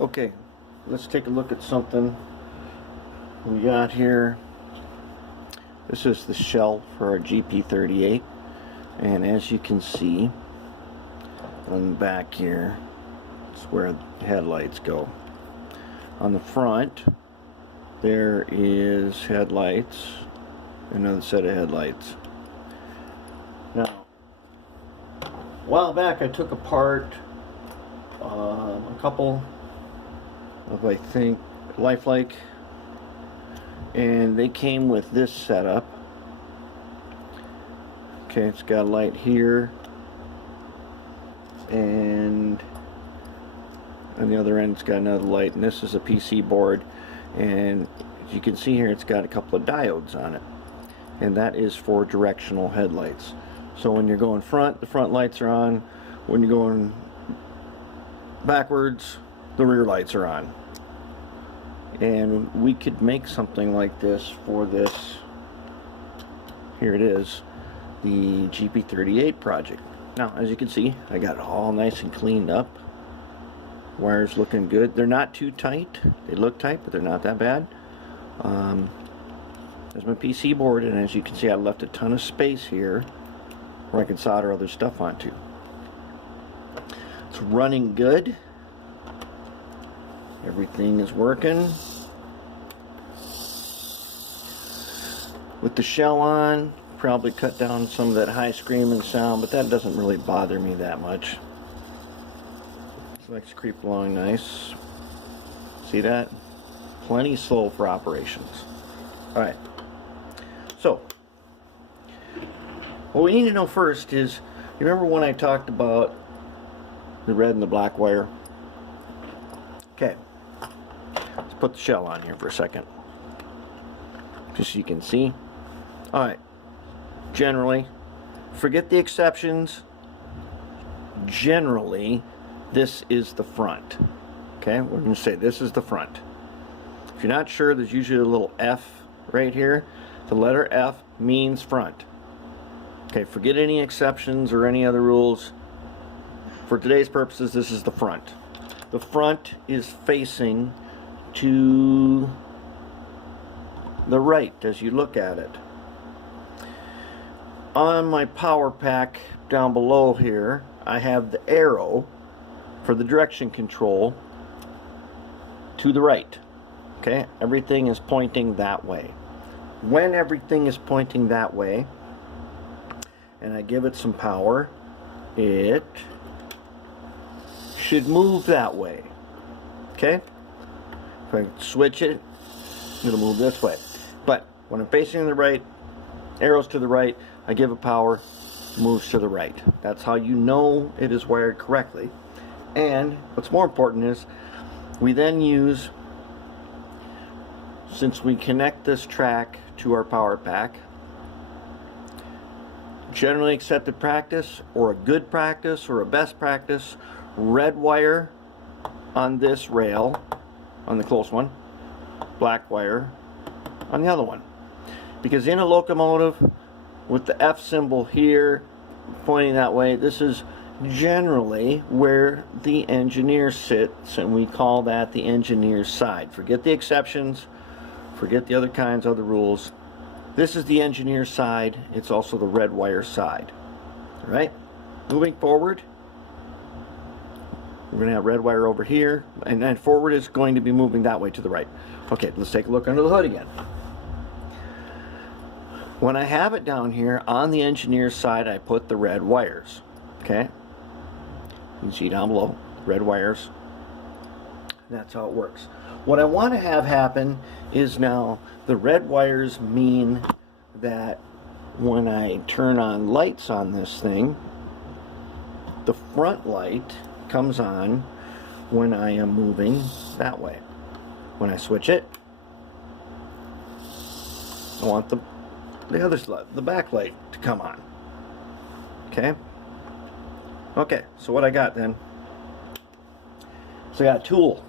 Okay, let's take a look at something we got here. This is the shell for our GP38, and as you can see on the back here, it's where the headlights go. On the front there is headlights, another set of headlights. Now, a while back I took apart a couple of, I think, Life-Like, and they came with this setup. Okay, it's got a light here, and on the other end it's got another light, and this is a PC board, and as you can see here, it's got a couple of diodes on it, and that is for directional headlights. So when you're going front, the front lights are on. When you're going backwards, the rear lights are on. And we could make something like this for this. Here it is, the GP38 project. Now, as you can see, I got it all nice and cleaned up. Wires looking good. They're not too tight. They look tight, but they're not that bad. There's my PC board, and as you can see, I left a ton of space here where I can solder other stuff onto. It's running good. Everything is working. With the shell on, probably cut down some of that high screaming sound, but that doesn't really bother me that much. Let's creep along nice. See that? Plenty slow for operations. Alright. So, what we need to know first is, you remember when I talked about the red and the black wire? Okay. Let's put the shell on here for a second, just so you can see. Alright. Generally, forget the exceptions. Generally, this is the front. Okay, we're going to say this is the front. If you're not sure, there's usually a little F right here. The letter F means front. Okay, forget any exceptions or any other rules. For today's purposes, this is the front. The front is facing to the right as you look at it. On my power pack down below here, I have the arrow for the direction control to the right. Okay, everything is pointing that way. When everything is pointing that way and I give it some power, it should move that way. Okay, if I switch it, it'll move this way. But when I'm facing the right, arrows to the right, I give it power, moves to the right. That's how you know it is wired correctly. And what's more important is, we then use, since we connect this track to our power pack, generally accepted practice, or a good practice, or a best practice, red wire on this rail, on the close one, black wire on the other one. Because in a locomotive, with the F symbol here pointing that way, this is generally where the engineer sits, and we call that the engineer's side. Forget the exceptions, forget the other kinds of the rules. This is the engineer's side. It's also the red wire side. All right, moving forward, we're going to have red wire over here, and then forward is going to be moving that way to the right. Okay, let's take a look under the hood again. When I have it down here on the engineer's side, I put the red wires. Okay, you can see down below, red wires. That's how it works. What I want to have happen is, now the red wires mean that when I turn on lights on this thing, the front light comes on when I am moving that way. When I switch it, I want the other slide, the back light, to come on. Okay? Okay, so what I got then, so I got a tool.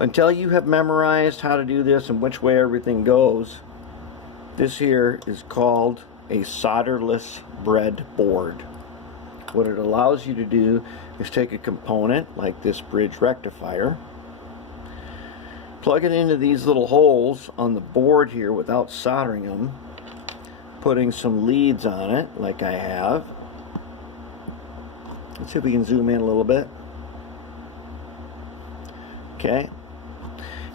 Until you have memorized how to do this and which way everything goes, this here is called a solderless breadboard. What it allows you to do is take a component like this bridge rectifier, plug it into these little holes on the board here without soldering them, putting some leads on it like I have. Let's see if we can zoom in a little bit. Okay,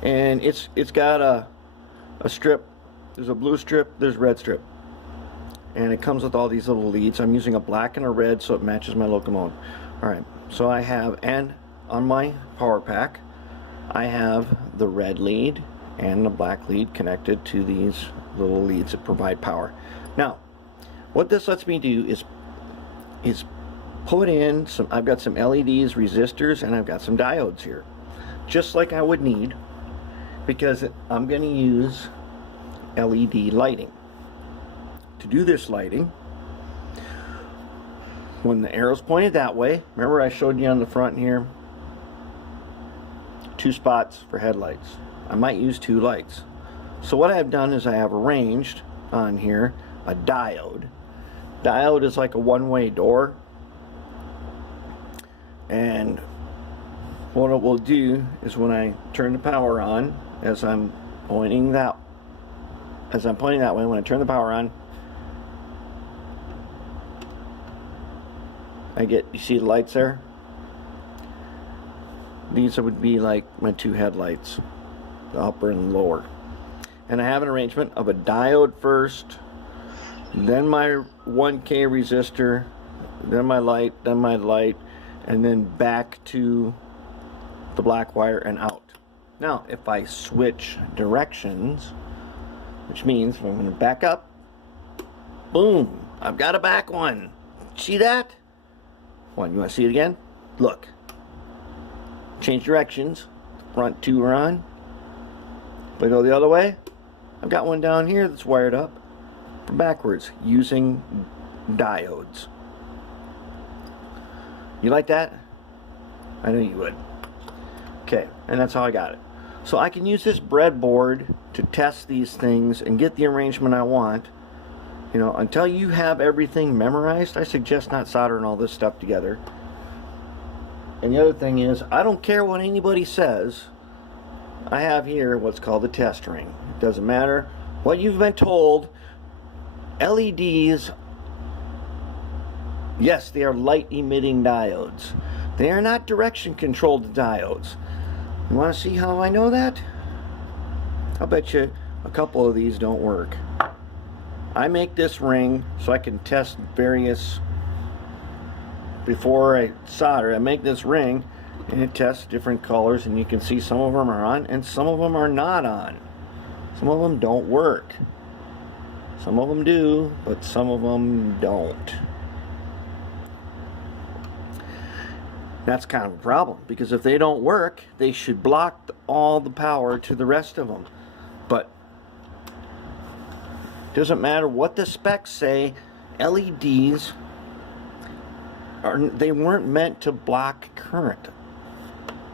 and it's got a strip. There's a blue strip, there's a red strip, and it comes with all these little leads. I'm using a black and a red so it matches my locomotive. Alright, so I have, and on my power pack I have the red lead and the black lead connected to these little leads that provide power. Now what this lets me do is put in some, I've got some LEDs, resistors, and I've got some diodes here, just like I would need, because I'm going to use LED lighting. To do this lighting, when the arrow's pointed that way, remember I showed you on the front here, 2 spots for headlights. I might use 2 lights. So what I've done is I have arranged on here a diode. Diode is like a one-way door, and what it will do is when I turn the power on, as I'm pointing that way, when I turn the power on, I get, you see the lights there? These would be like my 2 headlights, the upper and the lower. And I have an arrangement of a diode first, then my 1K resistor, then my light, and then back to the black wire and out. Now if I switch directions, which means I'm going to back up, boom, I've got a back one. See that? One, you want to see it again? Look. Change directions. Front 2 are on. If I go the other way, I've got one down here that's wired up for backwards using diodes. You like that? I know you would. Okay, and that's how I got it. So I can use this breadboard to test these things and get the arrangement I want. You know, until you have everything memorized, I suggest not soldering all this stuff together. And the other thing is, I don't care what anybody says. I have here what's called a test ring. It doesn't matter what you've been told. LEDs, yes, they are light emitting diodes. They are not direction controlled diodes. You want to see how I know that? I'll bet you a couple of these don't work. I make this ring so I can test various, before I solder, I make this ring and it tests different colors, and you can see some of them are on and some of them are not on. Some of them don't work. Some of them do, but some of them don't. That's kind of a problem, because if they don't work, they should block all the power to the rest of them. But it doesn't matter what the specs say, LEDs they weren't meant to block current.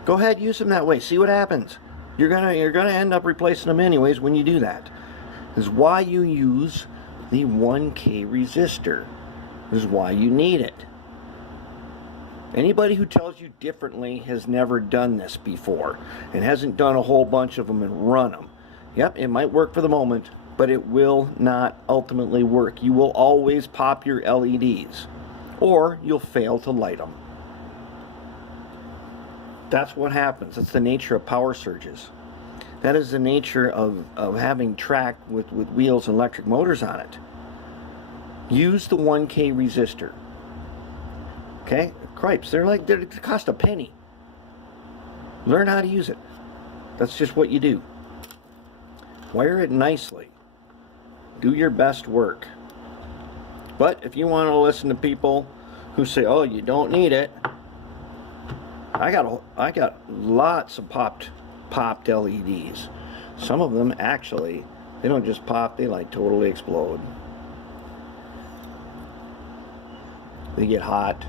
Go ahead, use them that way. See what happens. You're gonna end up replacing them anyways when you do that. This is why you use the 1K resistor. This is why you need it. Anybody who tells you differently has never done this before and hasn't done a whole bunch of them and run them. Yep, it might work for the moment, but it will not ultimately work. You will always pop your LEDs, or you'll fail to light them. That's what happens. That's the nature of power surges. That is the nature of having track with wheels and electric motors on it. Use the 1K resistor. Okay? Cripes, they cost a penny. Learn how to use it. That's just what you do. Wire it nicely. Do your best work. But if you want to listen to people who say, "Oh, you don't need it," I got lots of popped LEDs. Some of them actually, they don't just pop, they like totally explode. They get hot,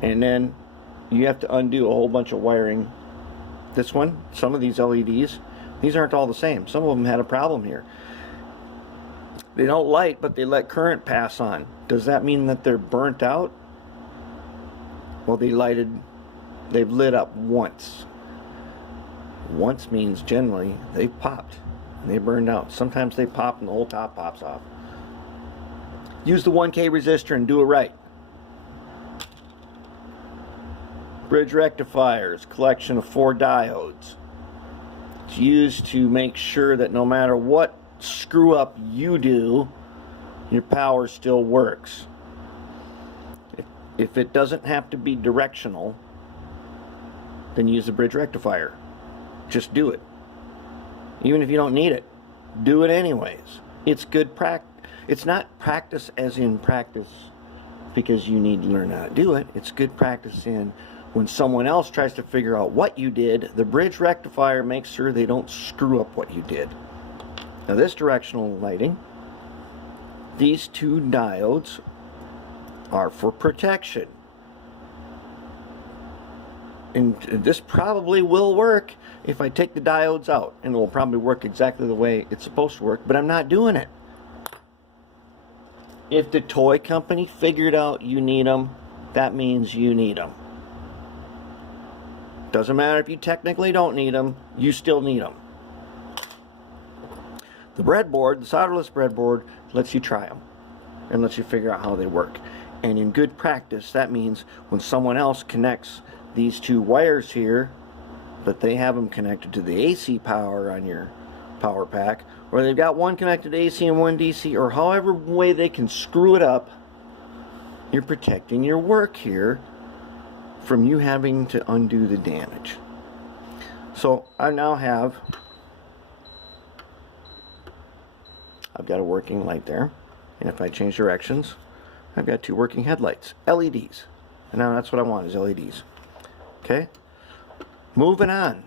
and then you have to undo a whole bunch of wiring. This one, some of these LEDs, these aren't all the same. Some of them had a problem here. They don't light, but they let current pass on. Does that mean that they're burnt out? Well, they've lit up once. Once means generally they've popped and they burned out. Sometimes they pop and the whole top pops off. Use the 1K resistor and do it right. Bridge rectifiers, collection of 4 diodes. It's used to make sure that no matter what screw up you do, your power still works. If it doesn't have to be directional, then use the bridge rectifier. Just do it. Even if you don't need it, do it anyways. It's good practice. It's not practice as in practice because you need to learn how to do it. It's good practice in when someone else tries to figure out what you did, the bridge rectifier makes sure they don't screw up what you did. Now this directional lighting, these 2 diodes are for protection. And this probably will work if I take the diodes out, and it will probably work exactly the way it's supposed to work, but I'm not doing it. If the toy company figured out you need them, that means you need them. Doesn't matter if you technically don't need them, you still need them. The breadboard, the solderless breadboard, lets you try them and lets you figure out how they work. And in good practice, that means when someone else connects these 2 wires here, that they have them connected to the AC power on your power pack, or they've got one connected to AC and one DC, or however way they can screw it up, you're protecting your work here from you having to undo the damage. So I now have, I've got a working light there, and if I change directions, I've got 2 working headlights, LEDs. And now that's what I want is LEDs. Okay? Moving on.